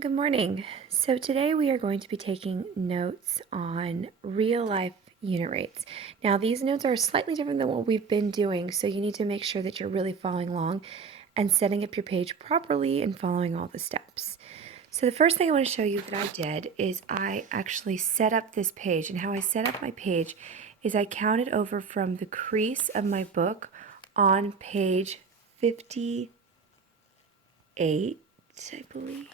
Good morning. So today we are going to be taking notes on real life unit rates. Now these notes are slightly different than what we've been doing, so you need to make sure that you're really following along and setting up your page properly and following all the steps. So the first thing I want to show you that I did is I actually set up this page, and how I set up my page is I counted over from the crease of my book on page 58, I believe.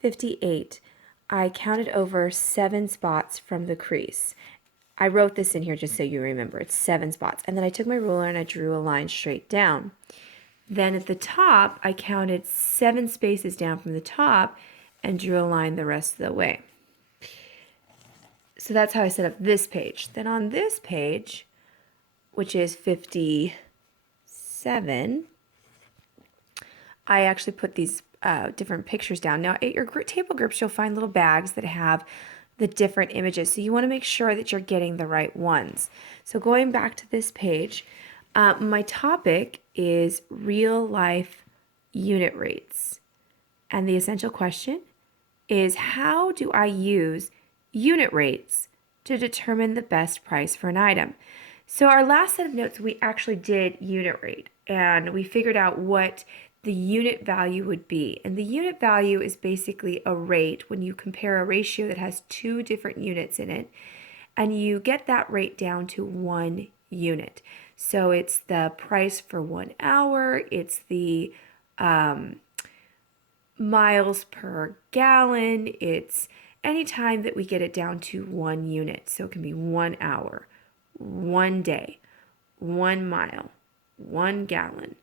58, I counted over 7 spots from the crease. I wrote this in here just so you remember. It's 7 spots. And then I took my ruler and I drew a line straight down. Then at the top, I counted 7 spaces down from the top and drew a line the rest of the way. So that's how I set up this page. Then on this page, which is 57, I actually put these different pictures down. Now at your table groups, you'll find little bags that have the different images. So you want to make sure that you're getting the right ones. So going back to this page, my topic is real life unit rates. And the essential question is, how do I use unit rates to determine the best price for an item? So our last set of notes, we actually did unit rate, and we figured out what the unit value would be. And the unit value is basically a rate when you compare a ratio that has 2 different units in it, and you get that rate down to 1 unit. So it's the price for 1 hour, it's the miles per gallon, it's any time that we get it down to 1 unit. So it can be 1 hour, 1 day, 1 mile, 1 gallon,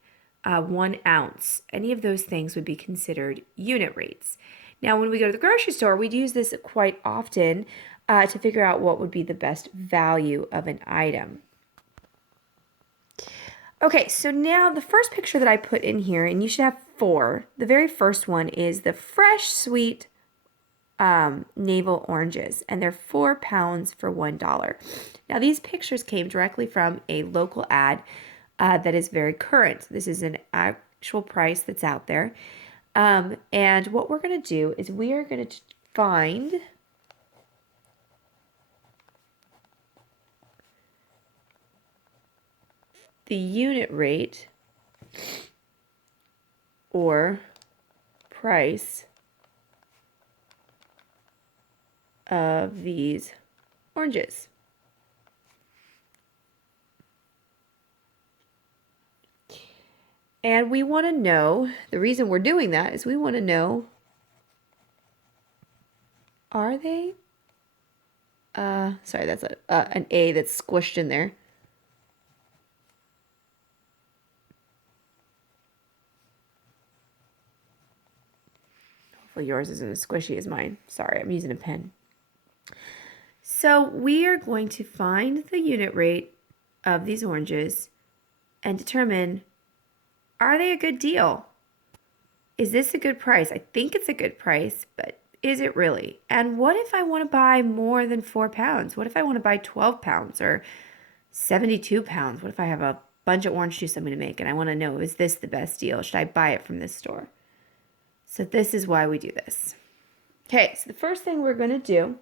1 ounce. Any of those things would be considered unit rates. Now, when we go to the grocery store, we'd use this quite often to figure out what would be the best value of an item. Okay, so now the first picture that I put in here, and you should have 4. The very first one is the fresh, sweet navel oranges, and they're 4 pounds for $1. Now, these pictures came directly from a local ad that is very current. This is an actual price that's out there. And what we're going to do is we are going to find the unit rate or price of these oranges. And we want to know, the reason we're doing that is we want to know, are they, sorry, that's an A that's squished in there. Hopefully yours isn't as squishy as mine. Sorry, I'm using a pen. So we are going to find the unit rate of these oranges and determine, are they a good deal? Is this a good price? I think it's a good price, but is it really? And what if I want to buy more than 4 pounds? What if I want to buy 12 pounds or 72 pounds? What if I have a bunch of orange juice I'm going to make and I want to know, is this the best deal? Should I buy it from this store? So this is why we do this. Okay, so the first thing we're going to do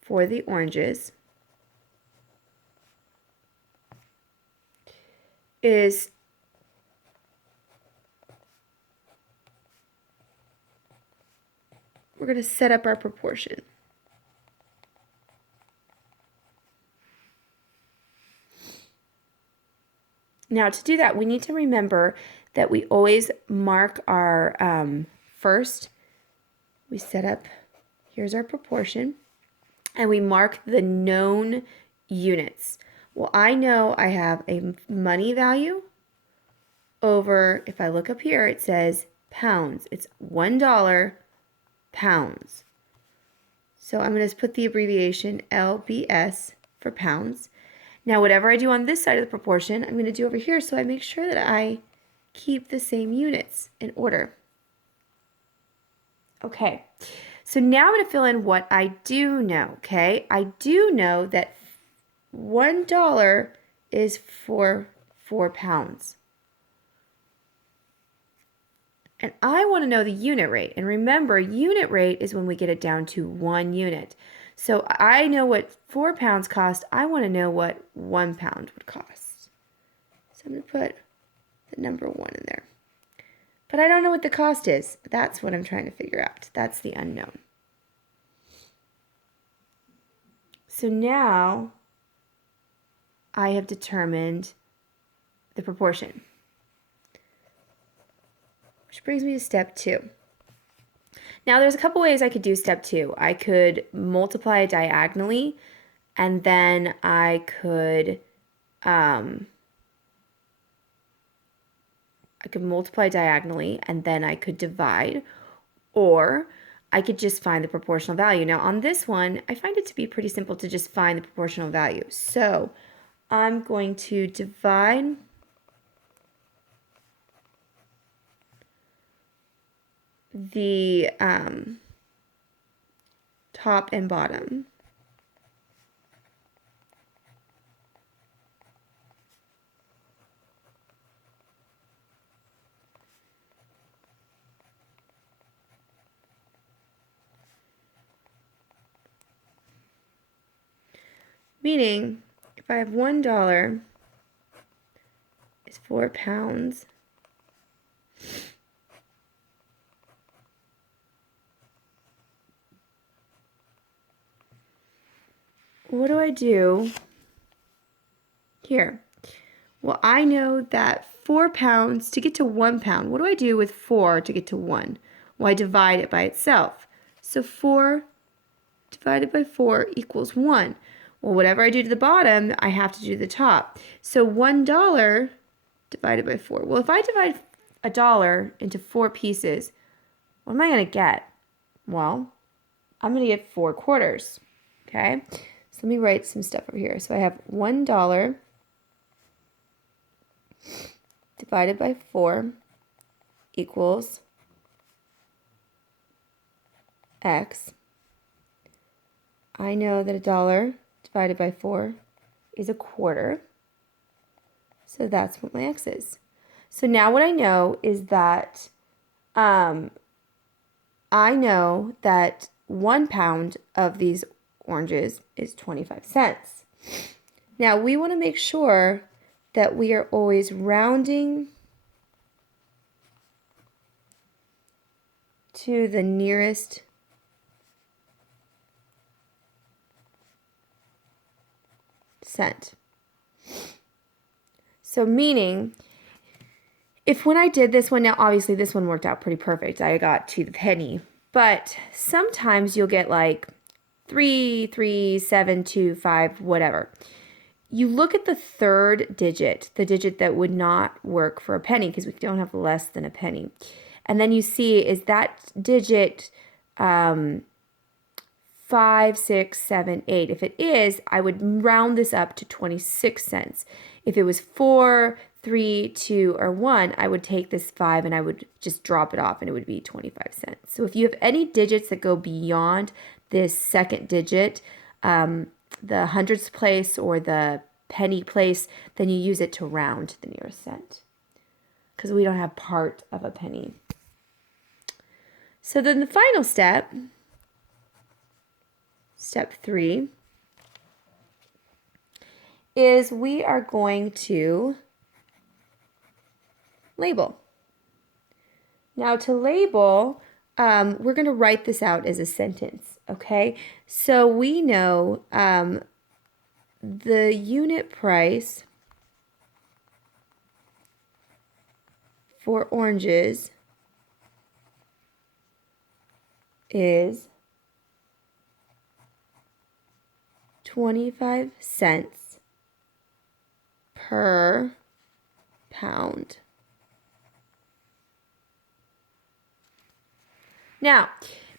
for the oranges is we're going to set up our proportion. Now, to do that, we need to remember that we always mark our first, we set up, here's our proportion, and we mark the known units. Well, I know I have a money value over, if I look up here, it says pounds. It's $1 pounds. So I'm going to put the abbreviation LBS for pounds. Now, whatever I do on this side of the proportion, I'm going to do over here so I make sure that I keep the same units in order. Okay, so now I'm going to fill in what I do know, okay? I do know that $1 is for 4 pounds. And I want to know the unit rate. And remember, unit rate is when we get it down to 1 unit. So I know what 4 pounds cost. I want to know what 1 pound would cost. So I'm going to put the number 1 in there. But I don't know what the cost is. That's what I'm trying to figure out. That's the unknown. So now I have determined the proportion. Which brings me to step 2. Now there's a couple ways I could do step 2. I could multiply it diagonally, and then I could multiply diagonally, and then I could divide, or I could just find the proportional value. Now on this one, I find it to be pretty simple to just find the proportional value. So I'm going to divide the top and bottom. Meaning, if I have $1 is 4 pounds, what do I do here? Well, I know that 4 pounds, to get to 1 pound, what do I do with 4 to get to 1? Well, I divide it by itself. So 4 divided by 4 equals 1. Well, whatever I do to the bottom, I have to do to the top. So $1 divided by 4. Well, if I divide $1 into 4 pieces, what am I going to get? Well, I'm going to get 4 quarters. Okay? So let me write some stuff over here. So I have $1 divided by 4 equals X. I know that $1 divided by 4 is a quarter. So that's what my X is. So now what I know is that I know that 1 pound of these oranges is 25 cents. Now we want to make sure that we are always rounding to the nearest cent. So meaning, if when I did this one, now obviously this one worked out pretty perfect. I got to the penny. But sometimes you'll get like 3, 3, 7, 2, 5, whatever. You look at the third digit, the digit that would not work for a penny because we don't have less than a penny. And then you see, is that digit 5, 6, 7, 8? If it is, I would round this up to 26 cents. If it was 4, 3, 2, or 1, I would take this 5 and I would just drop it off and it would be 25 cents. So if you have any digits that go beyond this second digit, the hundredths place or the penny place, then you use it to round to the nearest cent because we don't have part of a penny. So then the final step, step 3, is we are going to label. Now to label, we're going to write this out as a sentence, okay? So we know the unit price for oranges is 25 cents per pound. Now,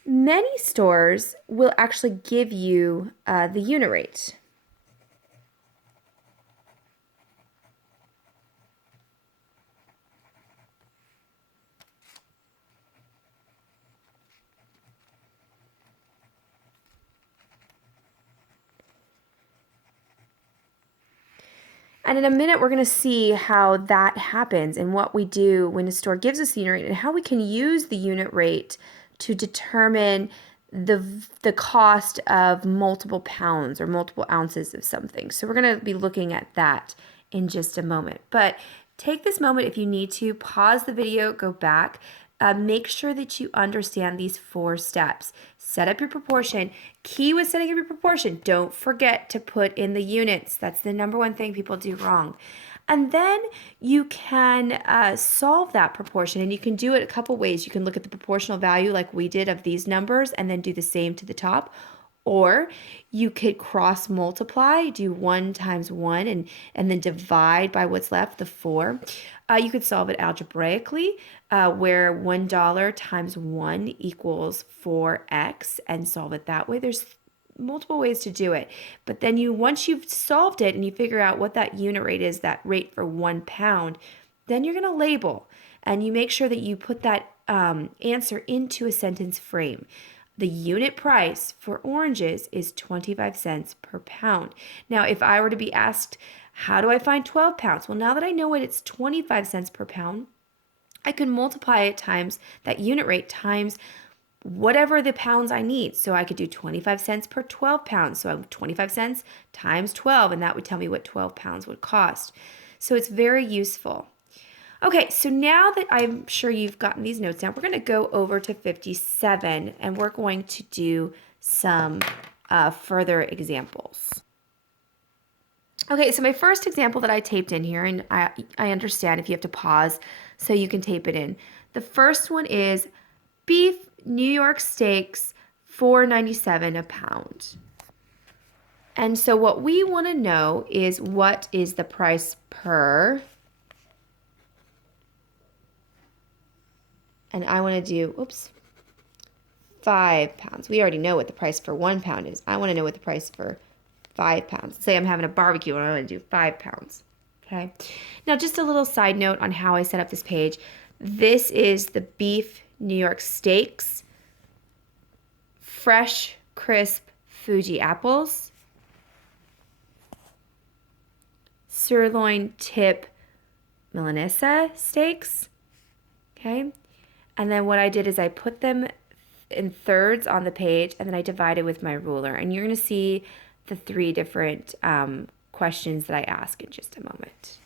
many stores will actually give you the unit rate. And in a minute, we're going to see how that happens and what we do when a store gives us the unit rate and how we can use the unit rate to determine the cost of multiple pounds or multiple ounces of something. So we're going to be looking at that in just a moment. But take this moment if you need to, pause the video, go back. Make sure that you understand these 4 steps. Set up your proportion. Key with setting up your proportion, don't forget to put in the units. That's the number one thing people do wrong. And then you can solve that proportion, and you can do it a couple ways. You can look at the proportional value like we did of these numbers and then do the same to the top. Or you could cross multiply, do 1 times 1 and then divide by what's left, the 4. You could solve it algebraically, where $1 times 1 equals 4x, and solve it that way. There's multiple ways to do it. But then once you've solved it and you figure out what that unit rate is, that rate for 1 pound, then you're going to label. And you make sure that you put that answer into a sentence frame. The unit price for oranges is 25 cents per pound. Now, if I were to be asked, how do I find 12 pounds? Well, now that I know it's 25 cents per pound, I could multiply it times that unit rate times whatever the pounds I need. So I could do 25 cents per 12 pounds. So 25 cents times 12, and that would tell me what 12 pounds would cost. So it's very useful. Okay, so now that I'm sure you've gotten these notes down, we're going to go over to 57, and we're going to do some further examples. Okay, so my first example that I taped in here, and I understand if you have to pause so you can tape it in. The first one is beef New York steaks, $4.97 a pound. And so what we want to know is what is the price per, and I want to do, 5 pounds. We already know what the price for 1 pound is. I want to know what the price for 5 pounds. Say I'm having a barbecue and I want to do 5 pounds. Okay. Now, just a little side note on how I set up this page. This is the beef New York steaks, fresh, crisp Fuji apples, sirloin tip Milanese steaks. Okay. And then what I did is I put them in thirds on the page, and then I divided with my ruler. And you're going to see the 3 different questions that I ask in just a moment.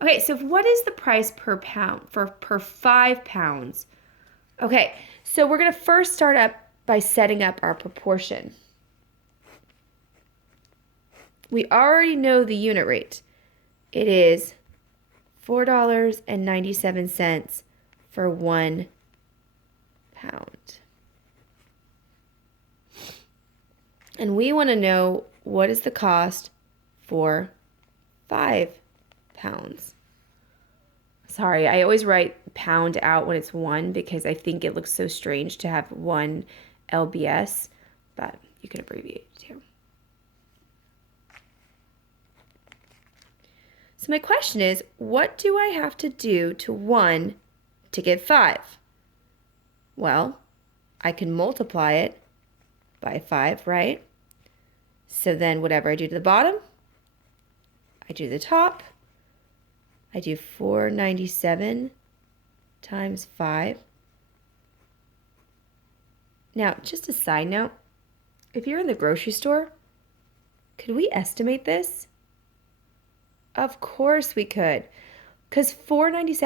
Okay, so what is the price per pound per 5 pounds? Okay, so we're going to first start up by setting up our proportion. We already know the unit rate. It is $4.97 for 1 pound. And we want to know what is the cost for 5 pounds. Sorry, I always write pound out when it's 1 because I think it looks so strange to have 1 lbs, but you can abbreviate it too. So my question is, what do I have to do to 1 to get 5? Well, I can multiply it by 5, right? So then whatever I do to the bottom, I do the top. I do 497 times 5. Now, just a side note, if you're in the grocery store, could we estimate this? Of course we could, because 497